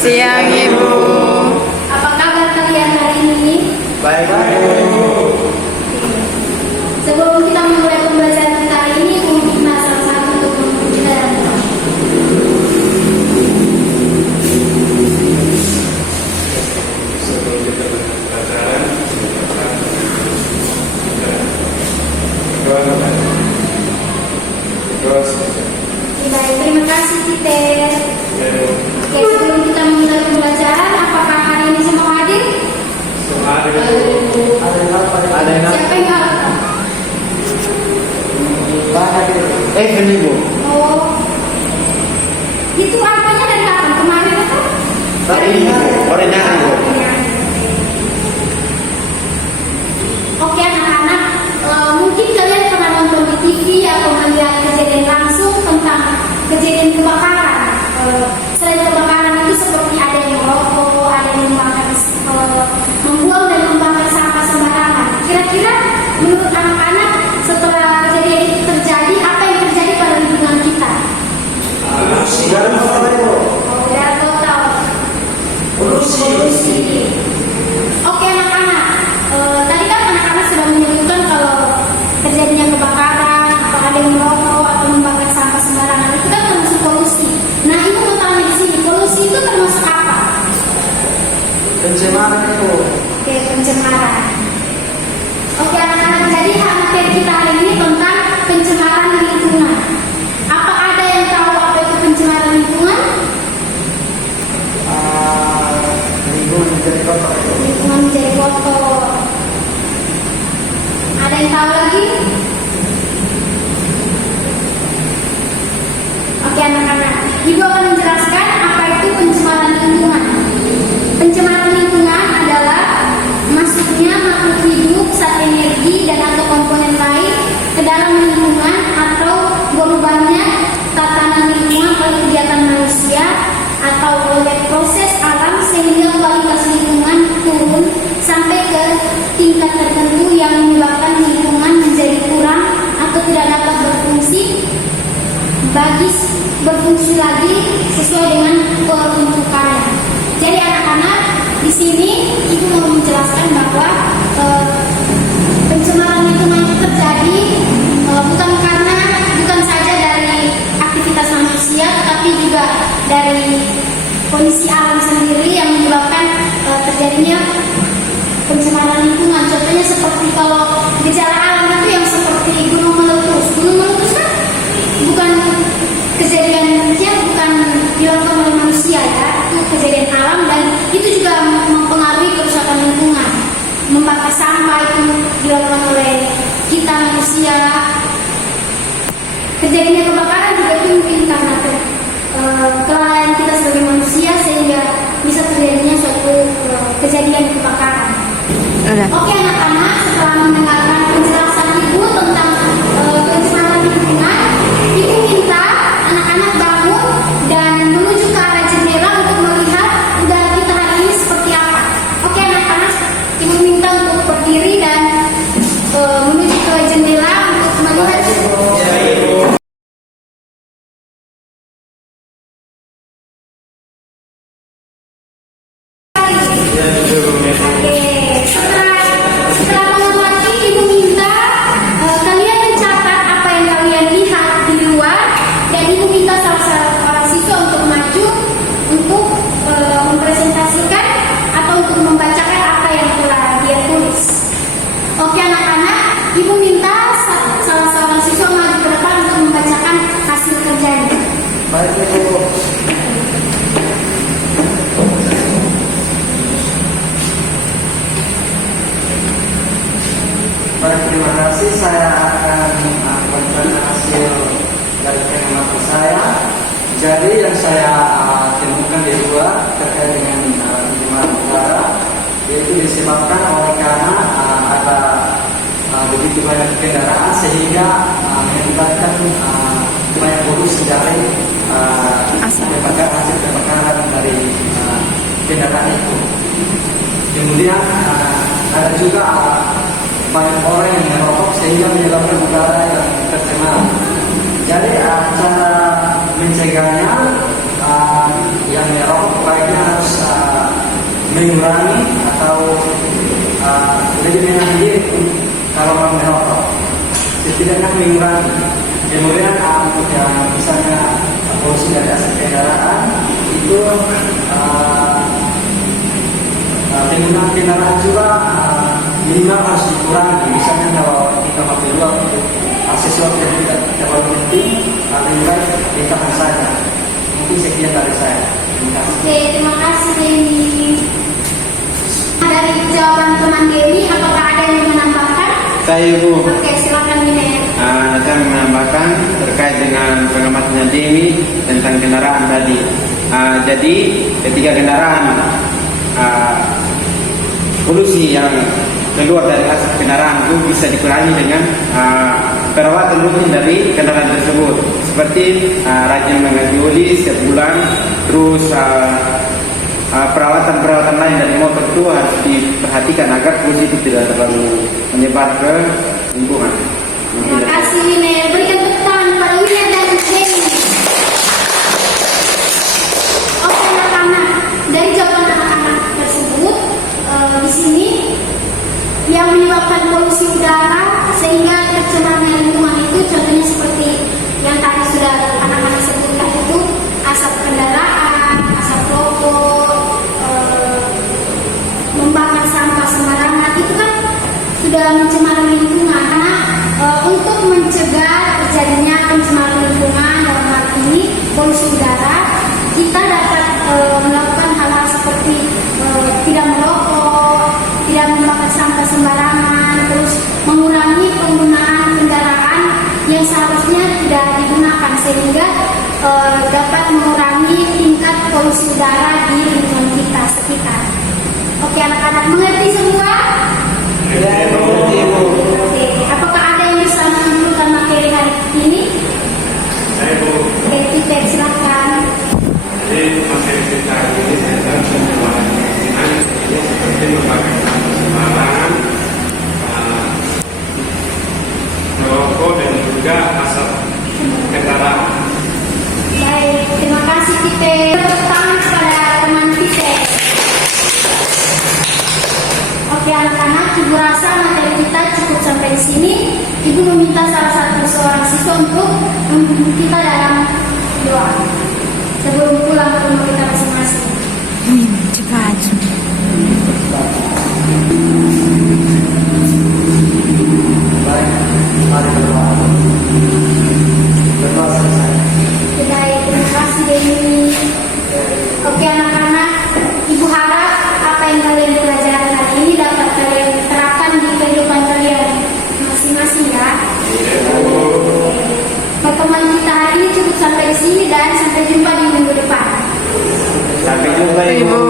siang, Ibu. Apa kabar kalian hari ini? Baik. Sebelum kita memulai pembelajaran kita hari ini, Ibu minta sama-sama untuk memuji dan doa. Sebelum kita pelajaran, Baik, terima kasih Peter. Oke, sebelum kita memulai pembelajaran, apakah hari ini semua hadir? ada yang Siapa yang hadir? banyak ini Bu. Oh, itu apanya dari kapan? Kemarin apa? Tadi orangnya Bu. Oke anak-anak, mungkin kalian pernah nonton di TV atau melihat kejadian langsung tentang kejadian kebakaran. Selain kebakaran itu seperti ada yang merokok, ada yang membakar, membuang dan membakar sampah sembarangan. Kira-kira menurut anak-anak setelah kejadian itu terjadi, apa yang terjadi pada lingkungan kita? Udara kotor, polusi. Oke anak-anak, tadi kan anak-anak sudah menyebutkan kalau terjadinya kebakaran atau ada yang merokok atau membakar sampah sembarangan itu kan termasuk polusi. Nah, ibu mau tanya di sini, polusi itu termasuk apa? Pencemaran itu. Oke, pencemaran. Oke anak-anak, jadi materi kita hari ini tentang pencemaran lingkungan. Apa ada yang tahu apa itu pencemaran lingkungan? Lingkungan menjadi kotor. Lingkungan menjadi kotor. Ada yang tahu lagi? Oke anak-anak, ibu akan menjelaskan apa itu pencemaran lingkungan. Pencemaran lingkungan adalah masuknya makhluk hidup, zat energi dan atau komponen lain ke dalam lingkungan atau berubahnya tatanan lingkungan oleh kegiatan manusia atau oleh proses alam sehingga kualitas lingkungan turun sampai ke tingkat tertentu yang menyebabkan lingkungan menjadi kurang atau tidak dapat berfungsi lagi sesuai dengan peruntukannya. Jadi anak-anak, di sini ibu mau menjelaskan bahwa pencemaran lingkungan itu terjadi bukan saja dari aktivitas manusia, tetapi juga dari kondisi alam sendiri yang menyebabkan terjadinya pencemaran lingkungan. Contohnya seperti kalau gejala alam itu yang seperti gunung meletus. Gunung meletus kan bukan kejadian yang bukan dilakukan oleh manusia ya, itu kejadian alam dan itu juga mempengaruhi kerusakan lingkungan. Membakar sampah itu dilakukan oleh kita manusia. Kejadiannya kebakaran juga itu mungkin karena kelalaian kita sebagai manusia sehingga bisa terjadinya suatu kejadian kebakaran. Oke anak-anak, setelah mendengarkan penjelasan ibu tentang pencemaran lingkungan, ibu minta anak-anak bangun dan menuju ke arah jendela untuk melihat udara kita hari ini seperti apa. Oke anak-anak, ibu minta untuk berdiri dan menuju ke jendela untuk melihat. Setelah mengamati, ibu minta kalian mencatat apa yang kalian lihat di luar dan ibu minta salah seorang siswa untuk maju untuk mempresentasikan atau untuk membacakan apa yang telah dia tulis. Oke anak-anak, ibu minta salah seorang siswa maju ke depan untuk membacakan hasil kerjanya. Baik Bu. Baik, terima kasih. Saya akan membacakan hasil dari pengamatan saya. Jadi yang saya temukan di luar terkait dengan pencemaran udara yaitu disebabkan oleh karena ada begitu banyak kendaraan sehingga menyebabkan banyak polusi dari hasil kebakaran dari kendaraan itu. Kemudian ada juga banyak orang yang merokok sehingga menyebabkan udara yang tercemar. Jadi cara mencegahnya yang merokok baiknya mengurangi atau lebih mengambil kalau mau merokok. Setidaknya mengurangi. Kemudian untuk yang misalnya polusi dari asap kendaraan itu penggunaan kendaraan juga minimal harus dikurangi. Misalnya kalau kita pakai dua untuk sesuatu yang tidak terlalu penting, lebih baik ditahan saja. Mungkin sekian dari saya. Terima kasih. Oke, terima kasih Denny. Dari jawaban teman Denny, apakah ada yang menambahkan? Saya Ibu Oke, silakan Denny. akan menambahkan terkait dengan pengamatannya Dewi tentang kendaraan tadi. Jadi ketika kendaraan polusi yang keluar dari asap kendaraan itu bisa dikurangi dengan perawatan rutin dari kendaraan tersebut, seperti rajin mengganti oli setiap bulan, terus perawatan lain dari motor itu harus diperhatikan agar polusi itu tidak terlalu menyebar ke lingkungan. Terima kasih Winer. Berikan tepuk tangan pada Winer dan Denny. Oke anak-anak, dari jawaban anak-anak tersebut di sini yang menyebabkan polusi udara sehingga tercemarnya lingkungan itu contohnya seperti yang tadi sudah anak-anak sebutkan itu asap kendaraan, asap rokok, membakar sampah sembarangan itu kan sudah mencemari lingkungan. Karena untuk mencegah terjadinya pencemaran lingkungan dalam hal ini polusi udara, kita dapat melakukan hal-hal seperti tidak merokok, tidak membakar sampah sembarangan, terus mengurangi penggunaan kendaraan yang seharusnya tidak digunakan sehingga dapat mengurangi tingkat polusi udara di lingkungan kita sekitar. Oke anak-anak, mengerti semua? Ya, Oke, apakah ada yang bisa menyimpulkan materi hari ini? Saya Bu, Oke, Peter, silakan. jadi materi kita ini tentang pengelolaan lingkungan ini seperti membakar sampah sembarangan, merokok dan juga asap kendaraan. Baik, terima kasih Peter. Tepuk tangan kepada teman Peter. Oke anak-anak, Ibu rasa materi kita cukup sampai di sini. Ibu meminta seorang siswa untuk membimbing kita dalam doa sebelum pulang ke rumah kita masing-masing. Cepat. baik, mari berdoa. Berdoa selesai. Baik, terima kasih Denny. Oke anak-anak, Ibu harap apa yang kalian pelajari hari ini dapat kalian terapkan di kehidupan kalian masing-masing ya. Pertemuan kita hari ini cukup sampai di sini dan sampai jumpa di minggu depan. Sampai jumpa Ibu.